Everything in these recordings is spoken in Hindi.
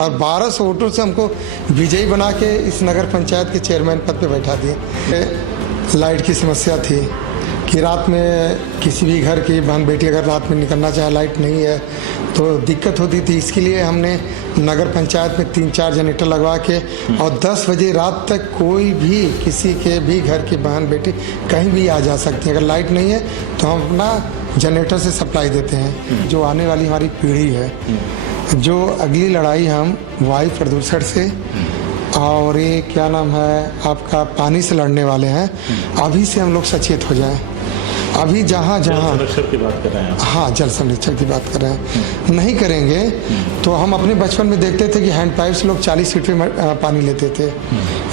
और 1200 वोटों से हमको विजयी बना के इस नगर पंचायत के चेयरमैन पद पे बैठा दिए। लाइट की समस्या थी कि रात में किसी भी घर की बहन बेटी अगर रात में निकलना चाहे, लाइट नहीं है तो दिक्कत होती थी। इसके लिए हमने नगर पंचायत में 3-4 जनरेटर लगवा के और 10 बजे रात तक कोई भी किसी के भी घर की बहन बेटी कहीं भी आ जा सकती है। अगर लाइट नहीं है तो हम अपना जनरेटर से सप्लाई देते हैं। जो आने वाली हमारी पीढ़ी है, जो अगली लड़ाई हम वायु प्रदूषण से और ये क्या नाम है आपका पानी से लड़ने वाले हैं, अभी से हम लोग सचेत हो जाएं। अभी जहाँ जहाँ की बात कर रहे हैं, हाँ जल संरक्षण की बात कर रहे हैं, नहीं करेंगे तो हम अपने बचपन में देखते थे कि हैंड पाइप से लोग 40 फीट पे पानी लेते थे।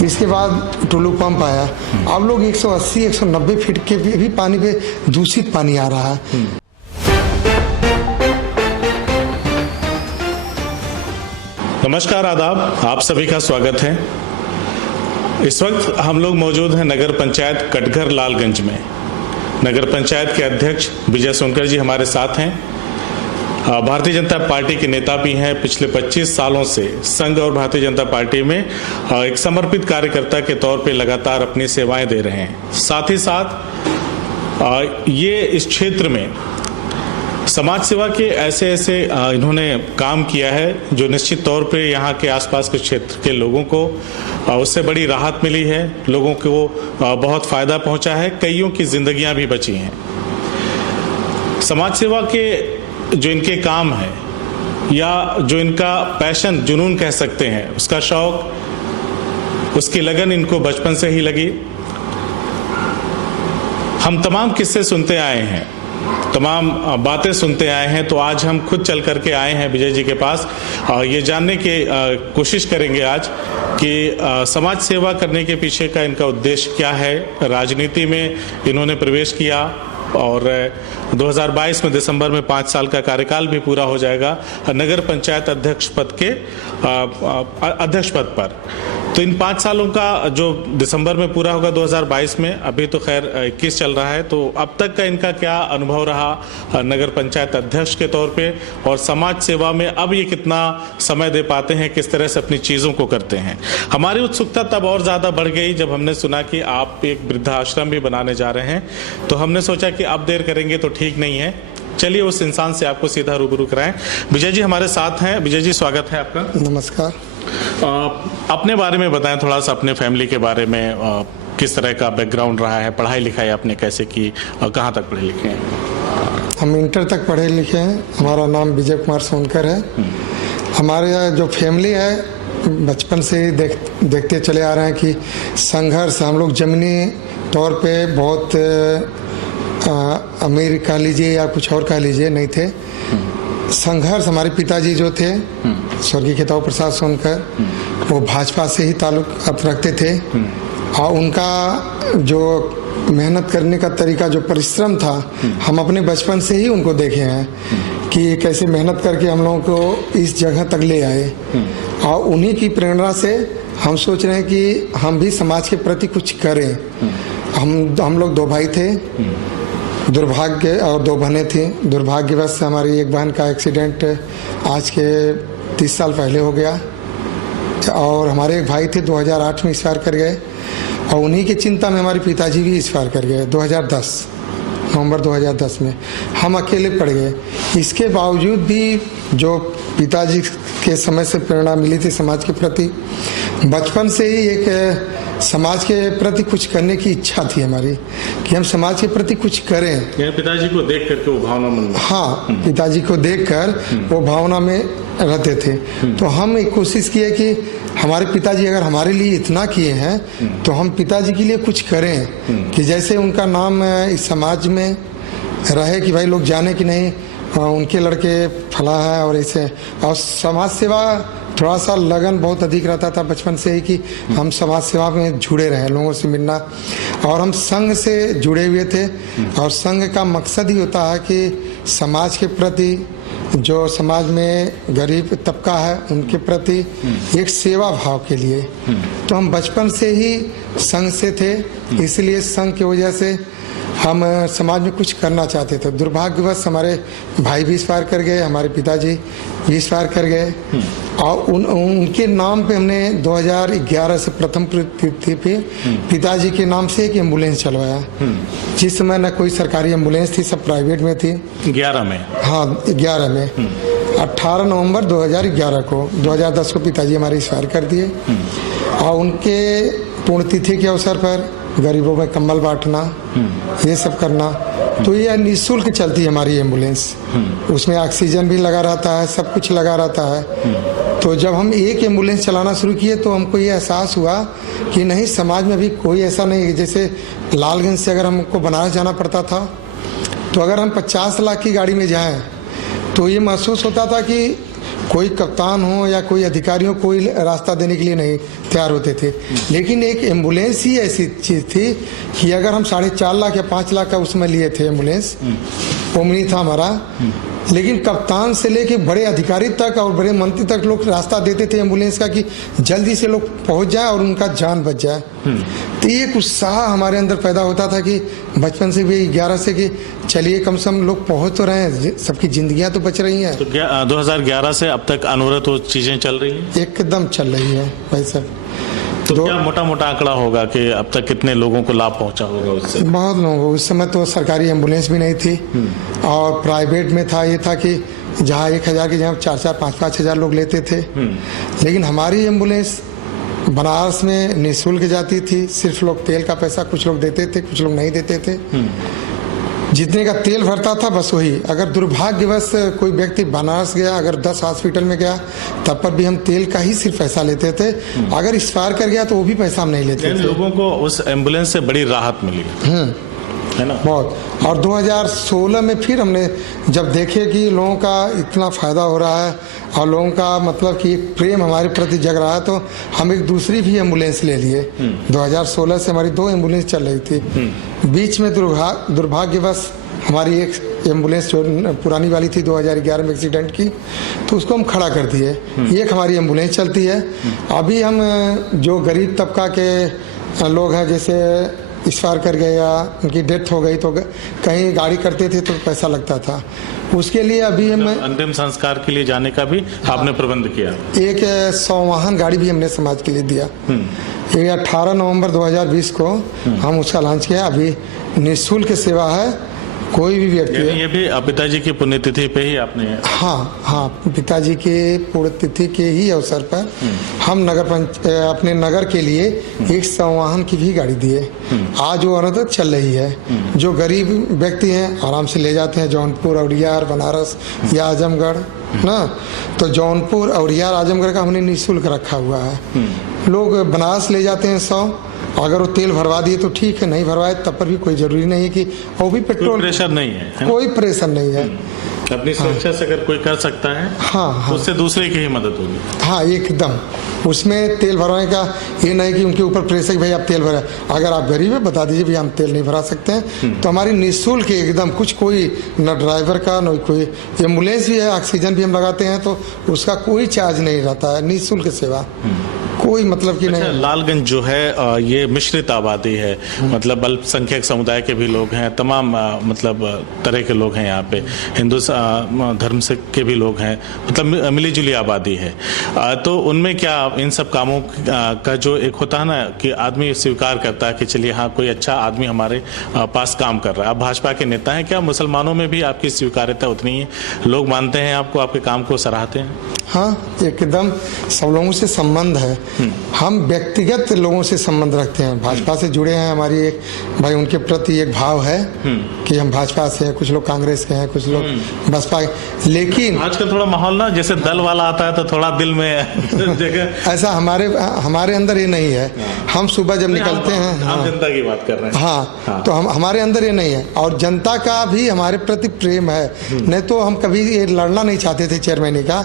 इसके बाद टुल्लू पंप आया, अब लोग 180-190 फीट के भी पानी पे दूषित पानी आ रहा है। नमस्कार, आदाब, आप सभी का स्वागत है। इस वक्त हम लोग मौजूद हैं नगर पंचायत कटघर लालगंज में। नगर पंचायत के अध्यक्ष विजय सोनकर जी हमारे साथ हैं। भारतीय जनता पार्टी के नेता भी हैं। पिछले 25 सालों से संघ और भारतीय जनता पार्टी में एक समर्पित कार्यकर्ता के तौर पे लगातार अपनी सेवाएं दे रहे हैं। साथ ही साथ ये इस क्षेत्र में समाज सेवा के ऐसे इन्होंने काम किया है जो निश्चित तौर पे यहाँ के आसपास के क्षेत्र के लोगों को उससे बड़ी राहत मिली है, लोगों को बहुत फायदा पहुंचा है, कईयों की जिंदगियां भी बची हैं। समाज सेवा के जो इनके काम है या जो इनका पैशन, जुनून कह सकते हैं, उसका शौक, उसकी लगन इनको बचपन से ही लगी। हम तमाम किस्से सुनते आए हैं, तमाम बातें सुनते आए हैं, तो आज हम खुद चल करके आए हैं विजय जी के पास। ये जानने की कोशिश करेंगे आज कि समाज सेवा करने के पीछे का इनका उद्देश्य क्या है। राजनीति में इन्होंने प्रवेश किया और 2022 में दिसंबर में 5 साल का कार्यकाल भी पूरा हो जाएगा नगर पंचायत अध्यक्ष पद के अध्यक्ष पद पर। तो इन 5 सालों का जो दिसंबर में पूरा होगा 2022 में, अभी तो खैर 21 चल रहा है, तो अब तक का इनका क्या अनुभव रहा नगर पंचायत अध्यक्ष के तौर पे और समाज सेवा में अब ये कितना समय दे पाते हैं, किस तरह से अपनी चीज़ों को करते हैं। हमारी उत्सुकता तब और ज़्यादा बढ़ गई जब हमने सुना कि आप एक वृद्धाश्रम भी बनाने जा रहे हैं। तो हमने सोचा कि अब देर करेंगे तो ठीक नहीं है, चलिए उस इंसान से आपको सीधा रूबरू कराएं। विजय जी हमारे साथ हैं। विजय जी, स्वागत है आपका। नमस्कार। अपने बारे में बताएं थोड़ा सा, अपने फैमिली के बारे में, किस तरह का बैकग्राउंड रहा है, पढ़ाई लिखाई आपने कैसे की और कहाँ तक पढ़े लिखे हैं? हम इंटर तक पढ़े लिखे हैं। हमारा नाम विजय कुमार सोनकर है। हमारे जो फैमिली है बचपन से ही देखते चले आ रहे हैं कि संघर्ष, हम लोग जमीनी तौर पे बहुत अमीर कह लीजिए या कुछ और कह लीजिए नहीं थे। संघर्ष, हमारे पिताजी जो थे स्वर्गीय खिताब प्रसाद सोनकर, वो भाजपा से ही ताल्लुक रखते थे और उनका जो मेहनत करने का तरीका, जो परिश्रम था, हम अपने बचपन से ही उनको देखे हैं कि कैसे मेहनत करके हम लोगों को इस जगह तक ले आए। और उन्हीं की प्रेरणा से हम सोच रहे हैं कि हम भी समाज के प्रति कुछ करें। हम लोग 2 भाई थे, दुर्भाग्य, और 2 बहनें थी। दुर्भाग्यवश हमारी एक बहन का एक्सीडेंट आज के 30 साल पहले हो गया और हमारे एक भाई थे 2008 में एक्सपायर कर गए और उन्हीं की चिंता में हमारे पिताजी भी एक्सपायर कर गए 2010 नवंबर 2010 में। हम अकेले पड़ गए। इसके बावजूद भी जो पिताजी के समय से प्रेरणा मिली थी समाज के प्रति, बचपन से ही एक समाज के प्रति कुछ करने की इच्छा थी हमारी कि हम समाज के प्रति कुछ करें। पिताजी को देख करके वो भावना मन में, हाँ, पिताजी को देखकर वो भावना में रहते थे। तो हम एक कोशिश किए कि हमारे पिताजी अगर हमारे लिए इतना किए हैं तो हम पिताजी के लिए कुछ करें कि जैसे उनका नाम इस समाज में रहे कि भाई लोग जाने कि नहीं उनके लड़के फला है और ऐसे। और समाज सेवा थोड़ा सा लगन बहुत अधिक रहता था बचपन से ही कि हम समाज सेवा में जुड़े रहे, लोगों से मिलना। और हम संघ से जुड़े हुए थे और संघ का मकसद ही होता है कि समाज के प्रति, जो समाज में गरीब तबका है उनके प्रति एक सेवा भाव के लिए। तो हम बचपन से ही संघ से थे, इसलिए संघ की वजह से हम समाज में कुछ करना चाहते थे। दुर्भाग्यवश हमारे भाई भी इस पार कर गए, हमारे पिताजी भी इस पार कर गए और उनके नाम पे हमने 2011 से प्रथम पृथ्वी पे पिताजी के नाम से एक एम्बुलेंस चलवाया। जिस समय न कोई सरकारी एम्बुलेंस थी, सब प्राइवेट में थी। 11 में? हाँ, 11 में। 18 नवंबर 2011 को 2010 को पिताजी हमारे इस पार कर दिए और उनके पुण्यतिथि के अवसर पर गरीबों में कंबल बांटना, ये सब करना। तो ये निःशुल्क चलती है हमारी एम्बुलेंस, उसमें ऑक्सीजन भी लगा रहता है, सब कुछ लगा रहता है। तो जब हम एक एम्बुलेंस चलाना शुरू किए तो हमको ये एहसास हुआ कि नहीं, समाज में भी कोई ऐसा नहीं है। जैसे लालगंज से अगर हमको बनारस जाना पड़ता था तो अगर हम 50 लाख की गाड़ी में जाएं तो ये महसूस होता था कि कोई कप्तान हो या कोई अधिकारी हो, कोई रास्ता देने के लिए नहीं तैयार होते थे। लेकिन एक एम्बुलेंस ही ऐसी चीज़ थी कि अगर हम 4.5 लाख या 5 लाख का उसमें लिए थे एम्बुलेंस, ओमनी था हमारा, लेकिन कप्तान से लेके बड़े अधिकारी तक और बड़े मंत्री तक लोग रास्ता देते थे एम्बुलेंस का कि जल्दी से लोग पहुंच जाए और उनका जान बच जाए। तो एक उत्साह हमारे अंदर पैदा होता था कि बचपन से भी 11 से कि चलिए कम से कम लोग पहुंच तो रहे हैं, सबकी जिंदगियां तो बच रही हैं। तो 2011 से अब तक अनवरत वो चीजें चल रही हैं? एकदम चल रही है भाई साहब। तो क्या मोटा मोटा आंकड़ा होगा कि अब तक कितने लोगों को लाभ पहुंचा होगा उससे? बहुत लोगों को। उस समय तो सरकारी एम्बुलेंस भी नहीं थी और प्राइवेट में था, ये था कि जहाँ 1000 के जहाँ 4-4, 5-5 हजार लोग लेते थे। लेकिन हमारी एम्बुलेंस बनारस में निःशुल्क जाती थी। सिर्फ लोग तेल का पैसा कुछ लोग देते थे, कुछ लोग नहीं देते थे। जितने का तेल भरता था बस वही। अगर दुर्भाग्यवश कोई व्यक्ति बनारस गया, अगर 10 हॉस्पिटल में गया, तब पर भी हम तेल का ही सिर्फ पैसा लेते थे। अगर इस पार कर गया तो वो भी पैसा हम नहीं लेते थे। लोगों को उस एम्बुलेंस से बड़ी राहत मिली है ना, बहुत। और 2016 में फिर हमने जब देखे कि लोगों का इतना फायदा हो रहा है और लोगों का मतलब कि एक प्रेम हमारे प्रति जग रहा है, तो हम एक दूसरी भी एम्बुलेंस ले लिए। 2016 से हमारी 2 एम्बुलेंस चल रही थी। बीच में दुर्भाग्यवश हमारी एक एम्बुलेंस जो पुरानी वाली थी 2011 में एक्सीडेंट की, तो उसको हम खड़ा कर दिए। एक हमारी एम्बुलेंस चलती है। अभी हम जो गरीब तबका के लोग हैं, जैसे इस पार कर गए या उनकी डेथ हो गई तो कहीं गाड़ी करते थे तो पैसा लगता था, उसके लिए अभी हम अंतिम संस्कार के लिए जाने का भी आपने प्रबंध किया। एक 100 वाहन गाड़ी भी हमने समाज के लिए दिया। ये 18 नवंबर 2020 को हम उसका लॉन्च किया। अभी निःशुल्क सेवा है, कोई भी व्यक्ति। ये भी पिताजी की पुण्यतिथि पे ही आपने? हाँ, पिताजी के पुण्यतिथि के ही अवसर पर हम अपने नगर के लिए एक संवाहन की भी गाड़ी दिए। आज वो अनवरत चल रही है। जो गरीब व्यक्ति हैं आराम से ले जाते हैं जौनपुर, औड़ियार, बनारस या आजमगढ़ ना। तो जौनपुर, औड़ियार, आजमगढ़ का हमने निःशुल्क रखा हुआ है। लोग बनारस ले जाते हैं 100, अगर वो तेल भरवा दिए तो ठीक है, नहीं भरवाए तब पर भी कोई जरूरी नहीं है कि वो भी पेट्रोल, प्रेशर नहीं है, कोई प्रेशर नहीं है। अपनी सुरक्षा से अगर कोई कर सकता है हाँ, तो उससे दूसरे की ही मदद होगी। हाँ, एकदम। उसमें तेल भरवाने का ये नहीं कि उनके ऊपर प्रेशर कि भाई आप तेल भरा। अगर आप गरीब है बता दीजिए भाई हम तेल नहीं भरा सकते हैं, तो हमारी निःशुल्क एकदम कुछ, कोई न ड्राइवर का न कोई। एम्बुलेंस भी है, ऑक्सीजन भी हम लगाते हैं, तो उसका कोई चार्ज नहीं रहता है, निःशुल्क सेवा, कोई मतलब कि नहीं। लालगंज जो है ये मिश्रित आबादी है, मतलब अल्पसंख्यक समुदाय के भी लोग हैं, तमाम मतलब तरह के लोग हैं यहाँ पे, हिंदू धर्म से के भी लोग हैं, मतलब मिली जुली आबादी है। तो उनमें क्या इन सब कामों का जो एक होता है ना कि आदमी स्वीकार करता है कि चलिए हाँ कोई अच्छा आदमी हमारे पास काम कर रहा है। आप भाजपा के नेता हैं, क्या मुसलमानों में भी आपकी स्वीकार्यता उतनी है? लोग मानते हैं आपको, आपके काम को सराहते हैं? हाँ, एकदम। सब लोगों से संबंध है। हम व्यक्तिगत लोगों से संबंध रखते हैं। भाजपा से जुड़े हैं, हमारी एक भाई उनके प्रति एक भाव है कि हम भाजपा से हैं, कुछ लोग कांग्रेस के हैं, कुछ लोग बसपा के। लेकिन आजकल थोड़ा माहौल ना जैसे दल वाला आता है तो थोड़ा दिल में जगह ऐसा हमारे अंदर ये नहीं है। हम सुबह जब निकलते हैं, हम जनता की बात कर रहे हैं। हाँ, तो हमारे अंदर ये नहीं है और जनता का भी हमारे प्रति प्रेम है। नहीं तो हम कभी ये लड़ना नहीं चाहते थे चेयरमैन का।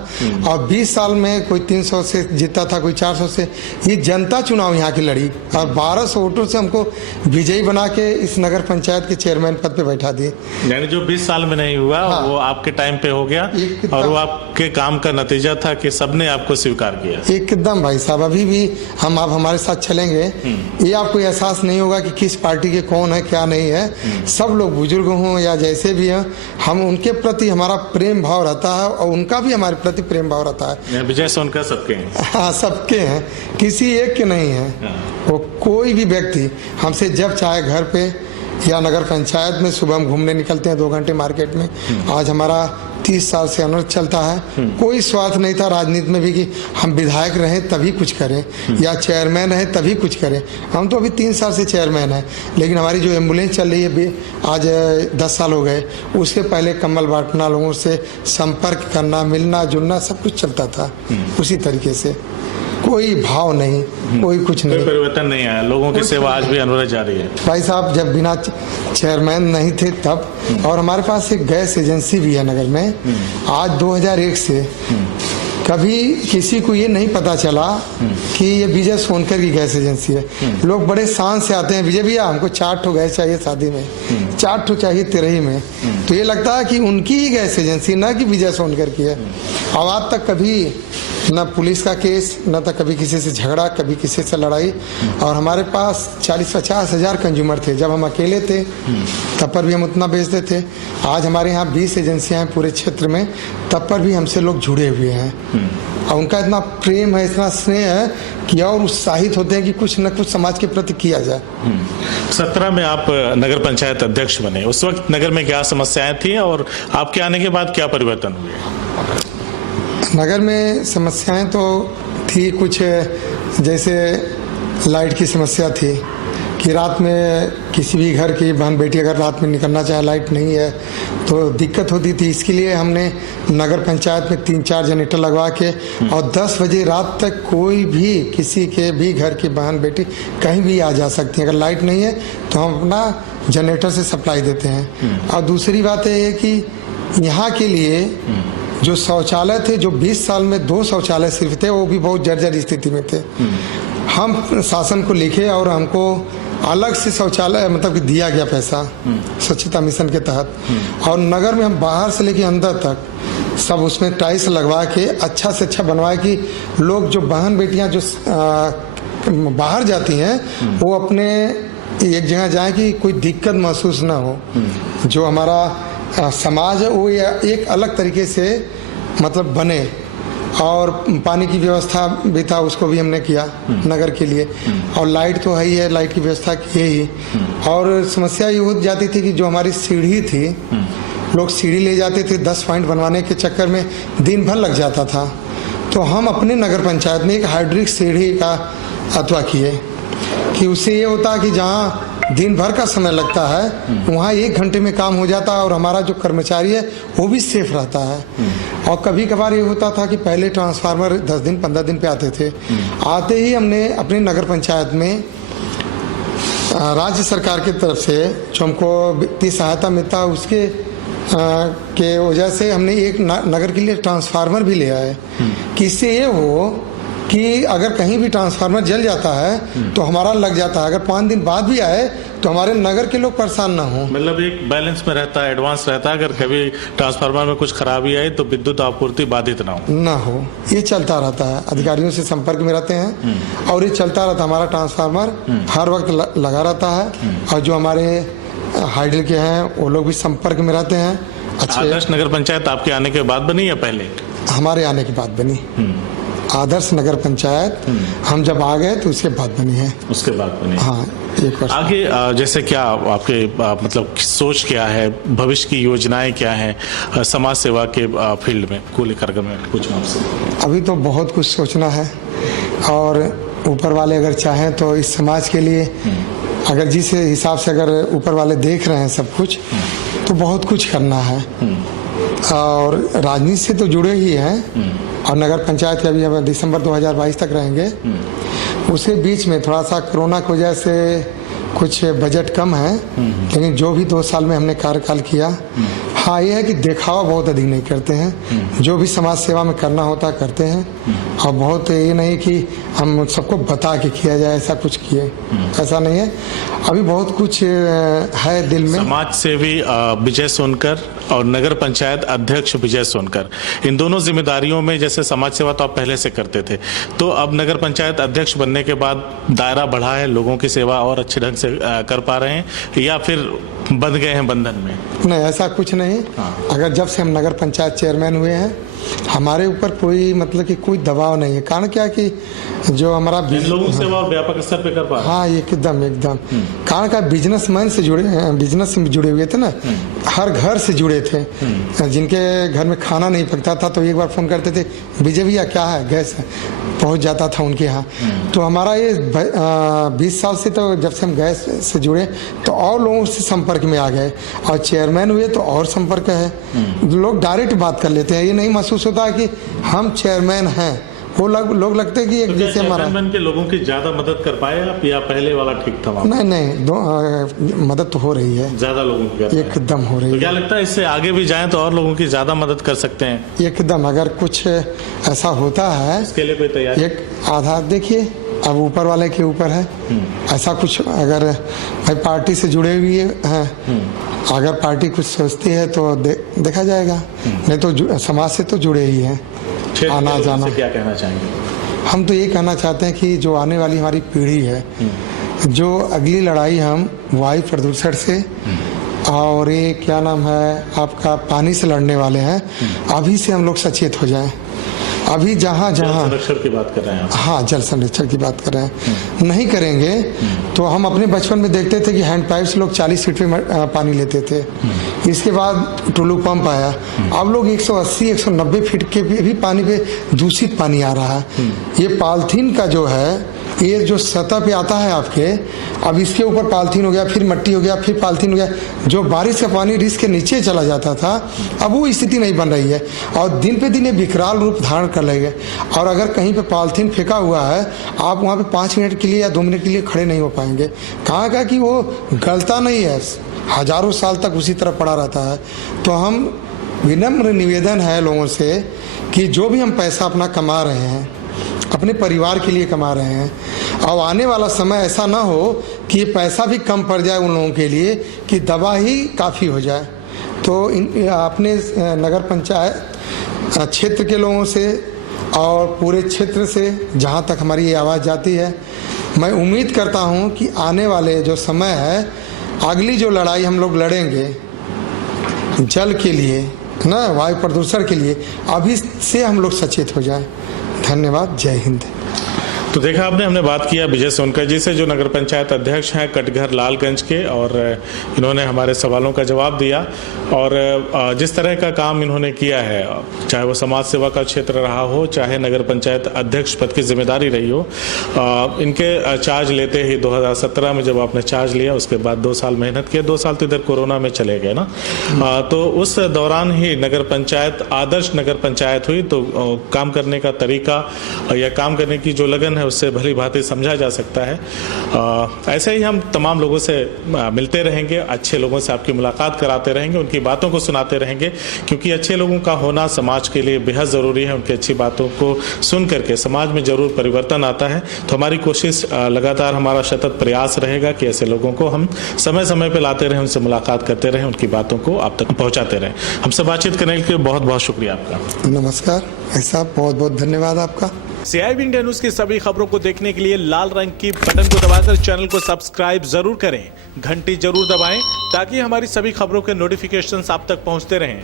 और 20 साल में कोई 300 से जीता था, कोई 400 से, ये जनता चुनाव यहाँ की लड़ी और 1200 वोटों से हमको विजयी बना के इस नगर पंचायत के चेयरमैन पद पे बैठा दिए। यानी जो 20 साल में नहीं हुआ हाँ। वो आपके टाइम पे हो गया और वो आपके काम का नतीजा था कि सबने आपको स्वीकार किया। एकदम भाई साहब, अभी भी हम आप हमारे साथ चलेंगे, ये आपको एहसास नहीं होगा कि किस पार्टी के कौन है क्या नहीं है। सब लोग बुजुर्ग हों या जैसे भी हैं, हम उनके प्रति हमारा प्रेम भाव रहता है और उनका भी हमारे प्रति प्रेम भाव रहता है। विजय सोनकर सबके हैं। हाँ, सबके हैं, किसी एक के नहीं है। वो कोई भी व्यक्ति हमसे जब चाहे घर पे या नगर पंचायत में, सुबह हम घूमने निकलते हैं 2 घंटे मार्केट में। आज हमारा 30 साल से अनर्थ चलता है। कोई स्वार्थ नहीं था राजनीति में भी कि हम विधायक रहें तभी कुछ करें या चेयरमैन रहे तभी कुछ करें। हम तो अभी 3 साल से चेयरमैन हैं, लेकिन हमारी जो एम्बुलेंस चल रही है आज 10 साल हो गए। उससे पहले कम्बल बांटना, लोगों से संपर्क करना, मिलना जुलना सब कुछ चलता था उसी तरीके से। कोई भाव नहीं, कोई कुछ नहीं, कोई परिवर्तन नहीं आया। लोगों की सेवा आज भी अनवरत जारी है। भाई साहब, जब बिना चेयरमैन नहीं थे तब, और हमारे पास एक गैस एजेंसी भी है नगर में। आज 2001 से कभी किसी को ये नहीं पता चला कि ये विजय सोनकर की गैस एजेंसी है। लोग बड़े शान से आते हैं, विजय भैया हमको 4 ठो गैस चाहिए शादी में, 4 ठो चाहिए तिरही में। तो ये लगता है कि उनकी ही गैस एजेंसी, ना कि विजय सोनकर की है। अब आज तक कभी न पुलिस का केस, न तो कभी किसी से झगड़ा, कभी किसी से लड़ाई। और हमारे पास 40-50 हजार कंज्यूमर थे। जब हम अकेले थे तब पर भी हम उतना बेचते थे। आज हमारे यहाँ 20 एजेंसियां हैं पूरे क्षेत्र में, तब पर भी हमसे लोग जुड़े हुए हैं। और उनका इतना प्रेम है, इतना स्नेह है कि और उत्साहित होते हैं कि कुछ न कुछ समाज के प्रति किया जाए। 17 में आप नगर पंचायत अध्यक्ष बने। उस वक्त नगर में क्या समस्याएं थी और आपके आने के बाद क्या परिवर्तन हुए? नगर में समस्याएं तो थी कुछ, जैसे लाइट की समस्या थी कि रात में किसी भी घर की बहन बेटी अगर रात में निकलना चाहे, लाइट नहीं है तो दिक्कत होती थी। इसके लिए हमने नगर पंचायत में 3-4 जनरेटर लगवा के और 10 बजे रात तक कोई भी किसी के भी घर की बहन बेटी कहीं भी आ जा सकती है। अगर लाइट नहीं है तो हम अपना जनरेटर से सप्लाई देते हैं। और दूसरी बात यह है कि यहाँ के लिए जो शौचालय थे, जो 20 साल में 2 शौचालय सिर्फ थे, वो भी बहुत जर्जर स्थिति में थे। हम शासन को लिखे और हमको अलग से शौचालय मतलब कि दिया गया पैसा स्वच्छता मिशन के तहत। और नगर में हम बाहर से लेके अंदर तक सब उसमें टाइल्स लगवा के अच्छा से अच्छा बनवाए कि लोग जो बहन बेटियां जो बाहर जाती हैं वो अपने एक जगह जाए कि कोई दिक्कत महसूस ना हो। जो हमारा समाज है वो एक अलग तरीके से मतलब बने। और पानी की व्यवस्था भी था, उसको भी हमने किया नगर के लिए। और लाइट तो है ही है, लाइट की व्यवस्था की ही। और समस्या ये हो जाती थी कि जो हमारी सीढ़ी थी, लोग सीढ़ी ले जाते थे, 10 पॉइंट बनवाने के चक्कर में दिन भर लग जाता था। तो हम अपने नगर पंचायत में एक हाइड्रिक सीढ़ी का अथवा किए कि उससे ये होता है कि जहाँ दिन भर का समय लगता है वहाँ 1 घंटे में काम हो जाता है और हमारा जो कर्मचारी है वो भी सेफ रहता है। और कभी कभार ये होता था कि पहले ट्रांसफार्मर 10 दिन 15 दिन पे आते थे। आते ही हमने अपने नगर पंचायत में राज्य सरकार की तरफ से जो हमको वित्तीय सहायता मिलता है उसके के वजह से हमने एक नगर के लिए ट्रांसफार्मर भी लिया है कि इससे ये हो कि अगर कहीं भी ट्रांसफार्मर जल जाता है तो हमारा लग जाता है। अगर 5 दिन बाद भी आए तो हमारे नगर के लोग परेशान ना हो। मतलब एक बैलेंस में रहता है, एडवांस रहता है। अगर कभी ट्रांसफार्मर में कुछ खराबी आई तो विद्युत आपूर्ति बाधित ना हो। ये चलता रहता है, अधिकारियों से संपर्क में रहते हैं और ये चलता रहता है। हमारा ट्रांसफार्मर हर वक्त लगा रहता है और जो हमारे हाइडल के हैं वो लोग भी संपर्क में रहते हैं। आदर्श नगर पंचायत आपके आने के बाद बनी या पहले? हमारे आने के बाद बनी आदर्श नगर पंचायत। हम जब आ गए तो उसके बाद बनी है। उसके बाद बनी, हाँ। एक वर्ष आगे जैसे क्या आपके मतलब सोच क्या है, भविष्य की योजनाएं क्या हैं समाज सेवा के फील्ड में को लेकर मैं पूछूं आपसे? अभी तो बहुत कुछ सोचना है और ऊपर वाले अगर चाहें तो इस समाज के लिए अगर जिस हिसाब से अगर ऊपर वाले देख रहे हैं सब कुछ तो बहुत कुछ करना है। और राजनीति से तो जुड़े ही हैं और नगर पंचायत के अभी हम दिसंबर 2022 तक रहेंगे। उसके बीच में थोड़ा सा कोरोना की वजह से कुछ बजट कम है, लेकिन जो भी 2 साल में हमने कार्यकाल किया हाँ, ये है कि दिखावा बहुत अधिक नहीं करते हैं। जो भी समाज सेवा में करना होता है करते हैं, और बहुत ये नहीं कि हम सबको बता के किया जाए, ऐसा कुछ किए, ऐसा नहीं है। अभी बहुत कुछ है दिल में। समाज सेवी विजय सोनकर और नगर पंचायत अध्यक्ष विजय सोनकर, इन दोनों जिम्मेदारियों में जैसे समाज सेवा तो आप पहले से करते थे, तो अब नगर पंचायत अध्यक्ष बनने के बाद दायरा बढ़ा है, लोगों की सेवा और अच्छे ढंग से कर पा रहे हैं, या फिर बंध गए हैं बंधन में? नहीं, ऐसा कुछ नहीं। अगर जब से हम नगर पंचायत चेयरमैन हुए हैं, हमारे ऊपर कोई मतलब कि कोई दबाव नहीं है। कारण क्या कि जो हमारा लोगों सेवा और व्यापक स्तर पे कर पा रहे हैं। हाँ, एकदम कारण का बिजनेसमैन से जुड़े, बिजनेस से जुड़े हुए थे ना, हर घर से जुड़े थे। जिनके घर में खाना नहीं पकता था तो एक बार फोन करते थे, विजय भैया क्या है, गैस है, पहुंच जाता था उनके यहाँ। तो हमारा ये 20 साल से, तो जब से हम गैस से जुड़े तो और लोगों से संपर्क में आ गए, और चेयरमैन हुए तो और संपर्क है। लोग डायरेक्ट बात कर लेते हैं, ये नहीं महसूस होता है कि हम चेयरमैन हैं। वो लोग लगते हैं कि एक जैसे हमारा के लोगों की ज्यादा मदद कर पाए आप, या पहले वाला ठीक था? नहीं, मदद तो हो रही है, ज्यादा लोगों की एकदम हो रही है। तो क्या लगता है इससे आगे भी जाएं तो और लोगों की ज्यादा मदद कर सकते हैं? एकदम, अगर कुछ ऐसा होता है इसके लिए कोई तैयारी? एक आधार देखिए, अब ऊपर वाले के ऊपर है। ऐसा कुछ अगर भाई पार्टी से जुड़े हुए हैं, अगर पार्टी कुछ सोचती है तो देखा जाएगा, नहीं तो समाज से तो जुड़े ही हैं। आना जाना क्या कहना चाहेंगे? हम तो ये कहना चाहते हैं कि जो आने वाली हमारी पीढ़ी है, जो अगली लड़ाई हम वायु प्रदूषण से और ये क्या नाम है आपका पानी से लड़ने वाले हैं, अभी से हम लोग सचेत हो जाएं। अभी जहाँ संरक्षण की बात कर रहे हैं आप? हाँ, जल संरक्षण की बात कर रहे हैं। नहीं करेंगे तो हम अपने बचपन में देखते थे कि हैंड पाइप से लोग 40 फीट पे पानी लेते थे। इसके बाद टुल्लू पंप आया, अब लोग 180-190 फीट के भी पानी पे दूषित पानी आ रहा है। ये पॉलिथीन का जो है, ये जो सतह पे आता है आपके, अब इसके ऊपर पॉलिथीन हो गया, फिर मिट्टी हो गया, फिर पॉलिथीन हो गया। जो बारिश का पानी रिस के नीचे चला जाता था, अब वो स्थिति नहीं बन रही है, और दिन पे दिन ये विकराल रूप धारण कर लेंगे। और अगर कहीं पे पॉलिथीन फेंका हुआ है, आप वहाँ पे 5 मिनट के लिए या 2 मिनट के लिए खड़े नहीं हो पाएंगे। कहाँ का कि वो गलता नहीं है, हजारों साल तक उसी तरह पड़ा रहता है। तो हम विनम्र निवेदन है लोगों से कि जो भी हम पैसा अपना कमा रहे हैं, अपने परिवार के लिए कमा रहे हैं, और आने वाला समय ऐसा ना हो कि ये पैसा भी कम पड़ जाए उन लोगों के लिए कि दवा ही काफ़ी हो जाए। तो अपने नगर पंचायत क्षेत्र के लोगों से और पूरे क्षेत्र से जहाँ तक हमारी ये आवाज़ जाती है, मैं उम्मीद करता हूँ कि आने वाले जो समय है, अगली जो लड़ाई हम लोग लड़ेंगे जल के लिए ना, वायु प्रदूषण के लिए, अभी से हम लोग सचेत हो जाएं। धन्यवाद, जय हिंद। तो देखा आपने, हमने बात किया विजय सोनकर जी से, जो नगर पंचायत अध्यक्ष हैं कटघर लालगंज के, और इन्होंने हमारे सवालों का जवाब दिया। और जिस तरह का काम इन्होंने किया है, चाहे वो समाज सेवा का क्षेत्र रहा हो, चाहे नगर पंचायत अध्यक्ष पद की जिम्मेदारी रही हो, इनके चार्ज लेते ही 2017 में जब आपने चार्ज लिया, उसके बाद 2 साल मेहनत किया। 2 साल तो इधर कोरोना में चले गए ना, तो उस दौरान ही नगर पंचायत आदर्श नगर पंचायत हुई। तो काम करने का तरीका या काम करने की जो लगन है, उससे भली भांति समझा जा सकता है। ऐसे ही हम तमाम लोगों से मिलते रहेंगे, अच्छे लोगों से आपकी मुलाकात कराते रहेंगे, उनकी बातों को सुनाते रहेंगे, क्योंकि अच्छे लोगों का होना समाज के लिए बेहद ज़रूरी है। उनकी अच्छी बातों को सुन करके समाज में जरूर परिवर्तन आता है। तो हमारी कोशिश लगातार, हमारा सतत प्रयास रहेगा कि ऐसे लोगों को हम समय समय पर लाते रहें, उनसे मुलाकात करते रहें, उनकी बातों को आप तक पहुँचाते रहें। हमसे बातचीत करने के लिए बहुत बहुत शुक्रिया आपका। नमस्कार ऐसा, बहुत बहुत धन्यवाद आपका। CIB इंडिया न्यूज की सभी खबरों को देखने के लिए लाल रंग की बटन को दबाकर चैनल को सब्सक्राइब जरूर करें, घंटी जरूर दबाएं, ताकि हमारी सभी खबरों के नोटिफिकेशंस आप तक पहुंचते रहें।